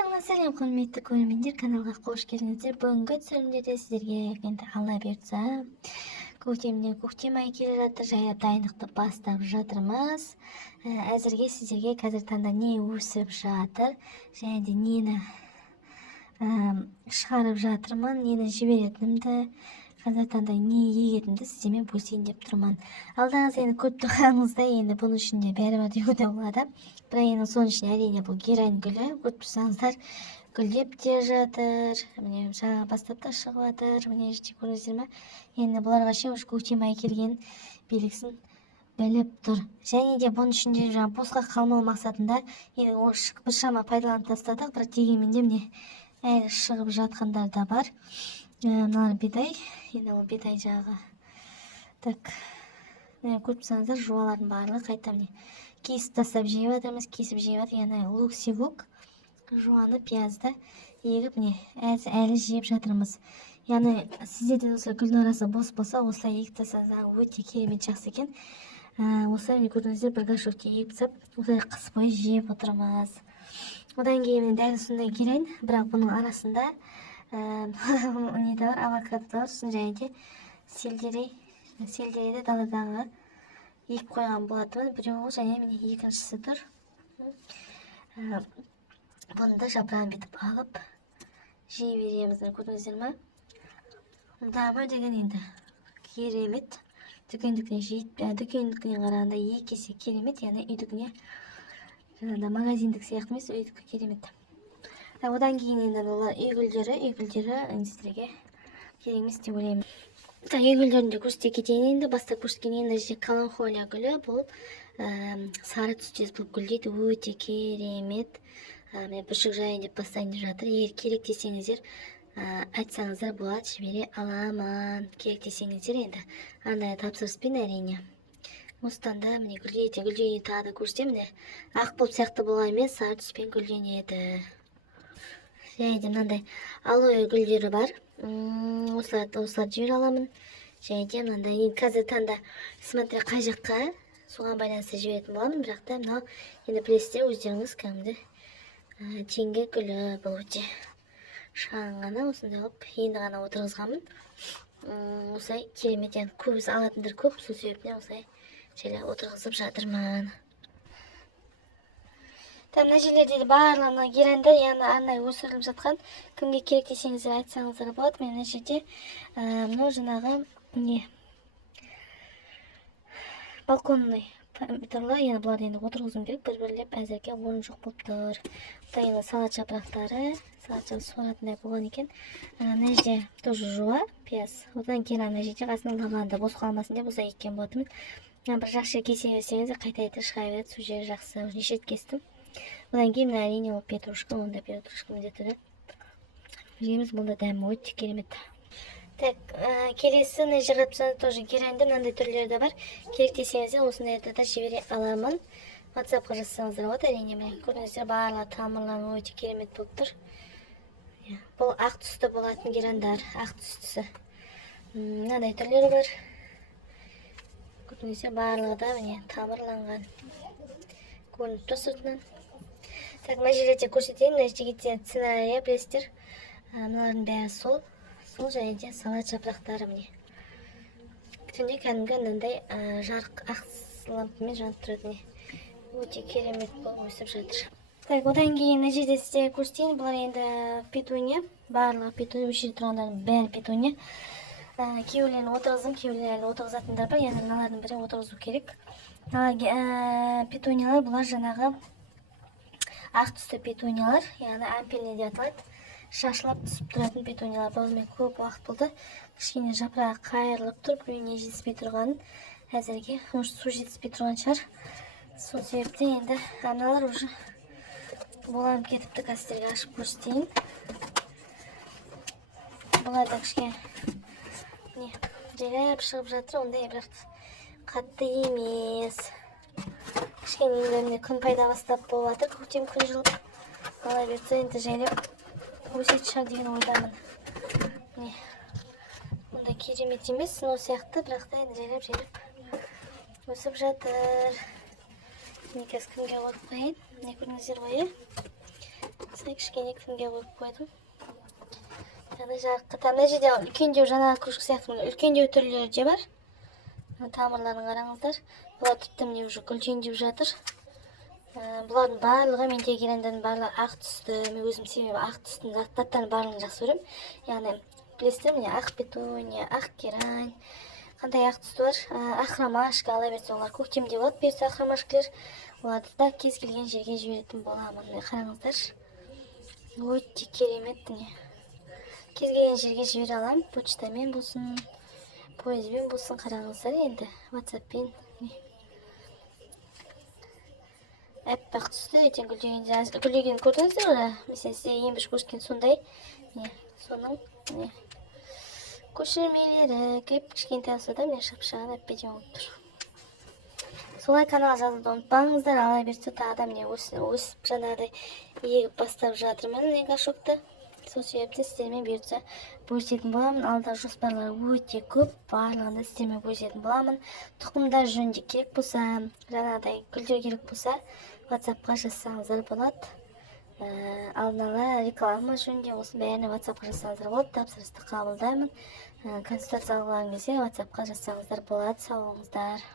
Сәлем құрметті көрермендер, каналға қош келдіңіздер. Бүгінгі түсірілімдерде сіздерге енді алла бұйыртса көктем айы келе жатыр, жайлап дайындықты бастап жатырмыз. Әзірге сіздерге қазір таңда не өсіп жатыр және де нені шығарып жатырмын, нені жіберетінімді, қазір таңда не егетінімді сіздермен бөлісейін деп тұрмын. Алдаңыз енді көріп тұрғаныңызда енді бұның ішінде бәрі бар деуге болады. Бірақ енді соның ішінде әрине бұл герань гүлі, көріп тұрсаңыздар гүлдеп те жатыр. Міне жаңа бастап та шығып жатыр. Міне жерде көресіздер ме? Енді бұларға ше уже көктем айы келген белгісін біліп тұр. Және де бұның ішінде жаңа босқа қалмау мақсатында енді біршама пайдаланып тастадық, бірақ дегенмен де міне әлі шығып жатқандар да бар. Мыналар бидай, енді ол бидай жағы. Так, көріп тұрсаңыздар жуалардың барлығы қайта міне кесіп тастап жеп жатырмыз, яғни лук-севук жуаны пиязды егіп міне әлі жеп жатырмыз. Яғни сіздерде осы гүлдің арасы бос болса, осылай егіп тастасаңыздар өте керемет жақсы екен. Осылай міне көрдіңіздер, бір горшокте егіп тастап, осылай қыс бойы жеп отырмыз. Одан кейін дәл сондай герань, бірақ бұның арасында не де бар, авокадо да бар, және де сельдерейді даладағы егіп қойған болатын. Біреуі және міне екіншісі тұр. Бұны да жапырағын бетіп алып жей береміз. Көрдіңіздер ме? Дамы деген енді керемет. Дүкендікіне қарағанда екі есе керемет, яғни үйдікіне магазиндік сияқты емес, үйдікі керемет. Одан кейін енді олар үй гүлдері сіздерге керек емес деп ойлаймын. Үй гүлдерін де көрсете кетейін. Енді бастап көрсеткен енді каланхолия гүлі, бұл сары түстес болып гүлдейді, өте керемет. Мен бүршік жайын деп бастайын деп жатыр. Егер керек десеңіздер айтсаңыздар болады, жібере аламын. Керек десеңіздер енді арнайы тапсырыспен әрине. Осыдан да міне гүлдейді тағы да көрсетемін. Міне ақ болып сияқты болған емес, сары түспен гүлденеді. Және де мынандай алоэ гүлдері бар. Осылар жібере аламын. Және де мынандай қазір таңда смотря қай жаққа соған байланысты жіберетін боламын. Бірақ та мынау енді білесіздер өздеріңіз кәдімгі теңге гүлі, бұл өте шағын ғана, осындай қылып енді ғана отырғызғанмын. Осылай керемет, енді көбісі алатындар көп, сол себептен осылай жайлап отырғызып жатырмын. Мына жерлерде барлығына гераньдар, яғни арнайы өсіріліп жатқан. Кімге керек десеңіздер айтсаңыздар болады. Мен мына жерде мынау жаңағы не балконный помидорлар, яғни бұларды енді отырғызуым керек, бір-бірлеп әзірге орын жоқ болып тұр. Бұда енді салат жапырақтары, салат жапырағы суаратындай болған екен. Мына жерде тоже жуа, пияз. Одан кейін мына жерде қасында лаванда бос қалмасын деп осылай еккен болатынмын. Бір жақсы кесе берсеңіздер қайта шыға береді, сол жері жақсы, неше рет кестім. Одан кейін әрине ол петрушка, онда петрушка міндетті жейміз, бұл да дәмі өте керемет. Так, келесі мына жерге қарап тоже гераньда мынандай түрлері де бар. Керек десеңіздер осындайды да жібере аламын. WhatsApp-қа жазсаңыздар болады, әрине міне көрдіңіздер, барлығы тамырлары өте керемет болып тұр. Бұл ақ түсті болатын гераньдар, ақ түстісі. Мынандай түрлері бар. Көрдіңіздер, барлығы да міне тамырланған. Көрініп тұр сыртынан. Так, мына жерлерде көрсетейін. Мына жерде сценария білесіздер. Мыналардың бәрі сол және де салат жапырақтары міне. Түнде кәдімгі мынандай жарық ақ лампымен жанып тұрады. Өте керемет болып өсіп жатыр. Так, одан кейін мына жерде сіздерге көрсетейін. Бұлар енді петуния. Барлығы петуния, өшіріп тұрғандардың бәрі петуния. Кейбіреулерін отырғыздым, кейбіреулерін отырғызатындар бар. Яғни мыналардың бірі отырғызу керек. Петуниялар бұлар жаңағы ақ түсті петуниялар, яғни ампельный деп аталады. Шашылап түсіп тұратын петуниялар. Бұл көп уақыт болды. Кішкене жапырағы қайырылып тұр, біреуіне жетіспей тұрғанын. Әзірге су жетіспей тұрған шығар. Сол себептен енді аналар уже боланып кетіпті. Қазірге ашып көрсетейін. Бұлар да кішкене жайлап шығып жатыр, ондай бірақ қатты емес. Кішкене үйлеріне күн пайда бастап болып жатыр, көктем күн жылып. Ала берсе енді жайлап өсет шығар деген ойдамын. Мұнда керемет емес, сынау сияқты, бірақ та енді жайлап өсіп жатыр. Қазір күнге қойып қойын. Міне көрдіңіздер ғой. кішкене күнге қойып қойдым. Мына жерде үлкендеу жаңағы кружка сияқты үлкендеу түрлері де бар. Тамырларын қараңыздар. Бұлар тіпті міне уже гүлденіп жатыр. Бұлардың барлығы, мен тегерендердің барлығы ақ түсті. Мен өзім себебі ақ түстің заттарын барлығын жақсы көремін. Яғни білесіздер, міне ақ петуния, ақ герань, қандай ақ түсті бар. Ақ ромашка, ала берсе олар көктемде болады, берсе ақ ромашкалар. Оларды да кез келген жерге жіберетін боламын. Қараңыздар. Өте керемет не. Кез келген жерге жібере аламын. Почтамен болсын, пойызбен болсын, қараңыздар енді. WhatsAppпен. Әппақ түсті, ертең гүлдеген көрдіңіздер ғой. Mesela сізде ең бірінші көрсеткен сондай. Соның көшірмелері кішкентай болса да міне шапшаң әппеден болып тұр. Солай канал жазуды ұмытпаңыздар. Ала берсе тағы да міне өсіп жаңағыдай егіп бастап жатырмын горшокты. Сол себептен сіздермен бұйыртса бөлісетін боламын. Алдағы жоспарлар өте көп, барлығында сіздермен бөлісетін боламын. Тұқымдар жөнінде керек болса, жаңағыдай гүлдер керек болса, WhatsApp-қа жазсаңыздар болады. Алдын ала реклама жөнінде осы бәріне WhatsApp-қа жазсаңыздар болады. Тапсырысты қабылдаймын. Консультация алған кезде WhatsApp-қа жазсаңыздар болады. Сау болыңыздар.